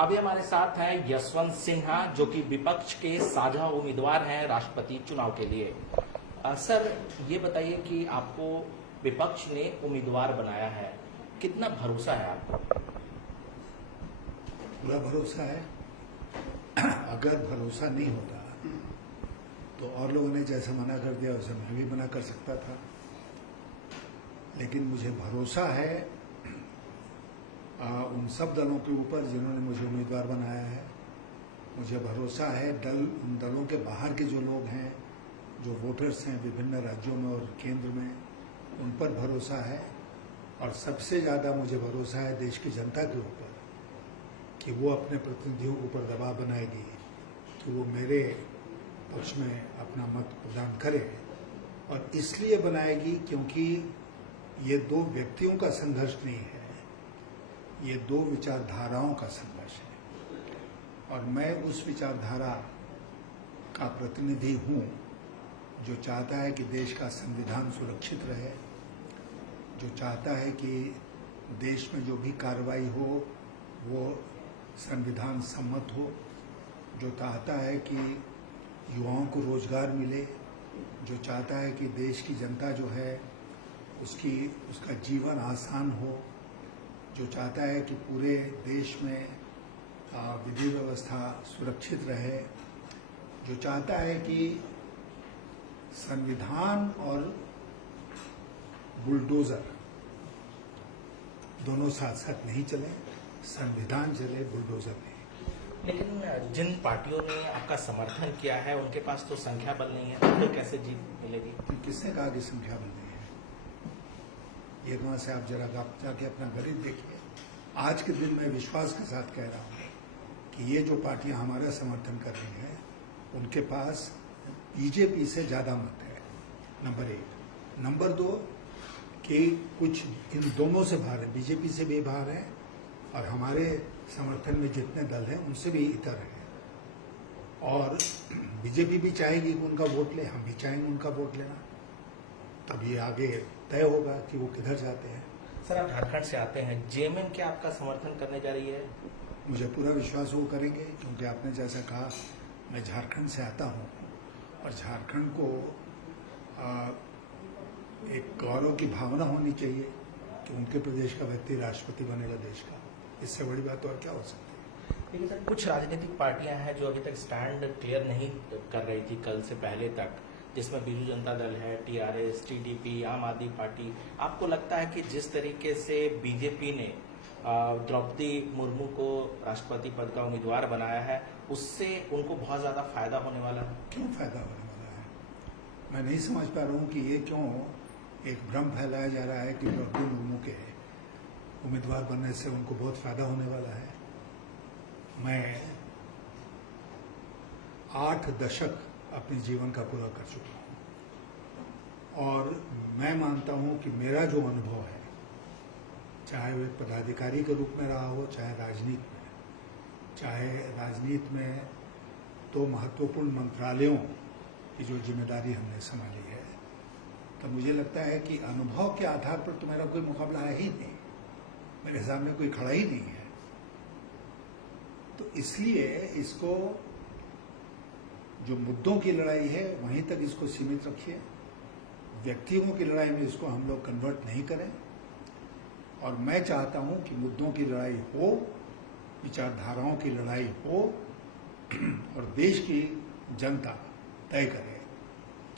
अभी हमारे साथ हैं यशवंत सिन्हा, जो कि विपक्ष के साझा उम्मीदवार हैं राष्ट्रपति चुनाव के लिए। सर, ये बताइए कि आपको विपक्ष ने उम्मीदवार बनाया है, कितना भरोसा है आपको? पूरा भरोसा है। अगर भरोसा नहीं होता तो और लोगों ने जैसे मना कर दिया वैसे मैं भी मना कर सकता था, लेकिन मुझे भरोसा है उन सब दलों के ऊपर जिन्होंने मुझे उम्मीदवार बनाया है। मुझे भरोसा है उन दलों के बाहर के जो लोग हैं, जो वोटर्स हैं विभिन्न राज्यों में और केंद्र में, उन पर भरोसा है। और सबसे ज़्यादा मुझे भरोसा है देश की जनता के ऊपर कि वो अपने प्रतिनिधियों के ऊपर दबाव बनाएगी कि वो मेरे पक्ष में अपना मत प्रदान करे। और इसलिए बनाएगी क्योंकि ये दो व्यक्तियों का संघर्ष नहीं है, ये दो विचारधाराओं का संघर्ष है। और मैं उस विचारधारा का प्रतिनिधि हूँ जो चाहता है कि देश का संविधान सुरक्षित रहे, जो चाहता है कि देश में जो भी कार्रवाई हो वो संविधान सम्मत हो, जो चाहता है कि युवाओं को रोजगार मिले, जो चाहता है कि देश की जनता जो है उसका जीवन आसान हो, जो चाहता है कि पूरे देश में विधि व्यवस्था सुरक्षित रहे, जो चाहता है कि संविधान और बुलडोजर दोनों साथ साथ नहीं चले, संविधान चले, बुलडोजर नहीं। लेकिन जिन पार्टियों ने आपका समर्थन किया है उनके पास तो संख्या बल नहीं है, तो कैसे जीत मिलेगी? किसने कहा कि संख्या बल नहीं है? ये वहां से आप जरा जाके अपना गणित देखिए। आज के दिन मैं विश्वास के साथ कह रहा हूँ कि ये जो पार्टियां हमारा समर्थन कर रही हैं उनके पास बीजेपी से ज्यादा मत है, नंबर एक। नंबर दो कि कुछ इन दोनों से बाहर है, बीजेपी से भी बाहर है और हमारे समर्थन में जितने दल हैं उनसे भी इतर है। और बीजेपी भी चाहेगी कि उनका वोट ले, हम भी चाहेंगे उनका वोट लेना, तब ये आगे तय होगा कि वो किधर जाते हैं। सर, आप झारखंड से आते हैं, जेएमएम क्या आपका समर्थन करने जा रही है? मुझे पूरा विश्वास वो करेंगे, क्योंकि आपने जैसा कहा मैं झारखंड से आता हूँ और झारखंड को एक गौरव की भावना होनी चाहिए कि उनके प्रदेश का व्यक्ति राष्ट्रपति बनेगा देश का। इससे बड़ी बात और क्या हो सकती है? लेकिन सर, कुछ राजनीतिक पार्टियां हैं जो अभी तक स्टैंड क्लियर नहीं कर रही थी कल से पहले तक, जिसमें बीजू जनता दल है, टीआरएस, टीडीपी, आम आदमी पार्टी। आपको लगता है कि जिस तरीके से बीजेपी ने द्रौपदी मुर्मू को राष्ट्रपति पद का उम्मीदवार बनाया है, उससे उनको बहुत ज्यादा फायदा होने वाला है? क्यों फायदा होने वाला है? मैं नहीं समझ पा रहा हूँ कि ये क्यों एक भ्रम फैलाया जा रहा है कि द्रौपदी मुर्मू के उम्मीदवार बनने से उनको बहुत फायदा होने वाला है। मैं 8 दशक अपने जीवन का पूरा कर चुका हूँ और मैं मानता हूँ कि मेरा जो अनुभव है, चाहे वो एक पदाधिकारी के रूप में रहा हो, चाहे राजनीति में तो महत्वपूर्ण मंत्रालयों की जो जिम्मेदारी हमने संभाली है, तो मुझे लगता है कि अनुभव के आधार पर तो मेरा कोई मुकाबला है ही नहीं, मेरे सामने कोई खड़ा ही नहीं है। तो इसलिए इसको जो मुद्दों की लड़ाई है वहीं तक इसको सीमित रखिए, व्यक्तियों की लड़ाई में इसको हम लोग कन्वर्ट नहीं करें। और मैं चाहता हूं कि मुद्दों की लड़ाई हो, विचारधाराओं की लड़ाई हो और देश की जनता तय करे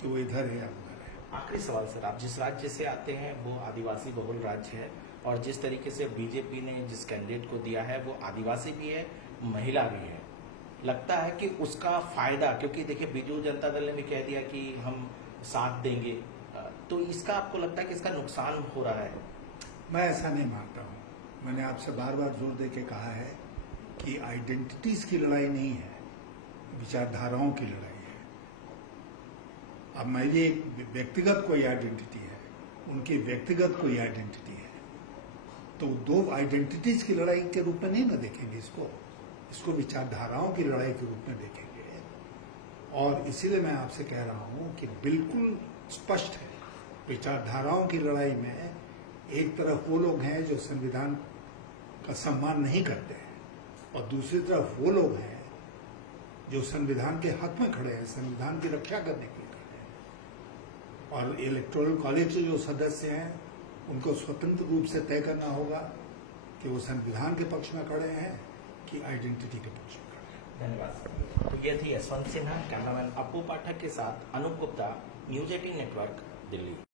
कि वो इधर है या उधर है। आखिरी सवाल सर, आप जिस राज्य से आते हैं वो आदिवासी बहुल राज्य है और जिस तरीके से बीजेपी ने जिस कैंडिडेट को दिया है वो आदिवासी भी है, महिला भी है, लगता है कि उसका फायदा, क्योंकि देखिए बीजू जनता दल ने भी कह दिया कि हम साथ देंगे, तो इसका आपको लगता है कि इसका नुकसान हो रहा है? मैं ऐसा नहीं मानता हूँ। मैंने आपसे बार बार जोर दे के कहा है कि आइडेंटिटीज की लड़ाई नहीं है, विचारधाराओं की लड़ाई है। अब मेरी एक व्यक्तिगत कोई आइडेंटिटी है, उनकी व्यक्तिगत कोई आइडेंटिटी है, तो दो आइडेंटिटीज की लड़ाई के रूप में नहीं ना देखेंगे इसको विचारधाराओं की लड़ाई के रूप में देखेंगे। और इसीलिए मैं आपसे कह रहा हूं कि बिल्कुल स्पष्ट है, विचारधाराओं की लड़ाई में एक तरफ वो लोग हैं जो संविधान का सम्मान नहीं करते हैं और दूसरी तरफ वो लोग हैं जो संविधान के हक में खड़े हैं, संविधान की रक्षा करने के लिए खड़े हैं। और इलेक्टोरल कॉलेज के जो सदस्य हैं उनको स्वतंत्र रूप से तय करना होगा कि वो संविधान के पक्ष में खड़े हैं कि आइडेंटिटी के पक्ष में खड़े हैं। धन्यवाद। तो ये थी यशवंत सिन्हा, कैमरामैन अप्पू पाठक के साथ अनूप गुप्ता, न्यूज 18 नेटवर्क, दिल्ली।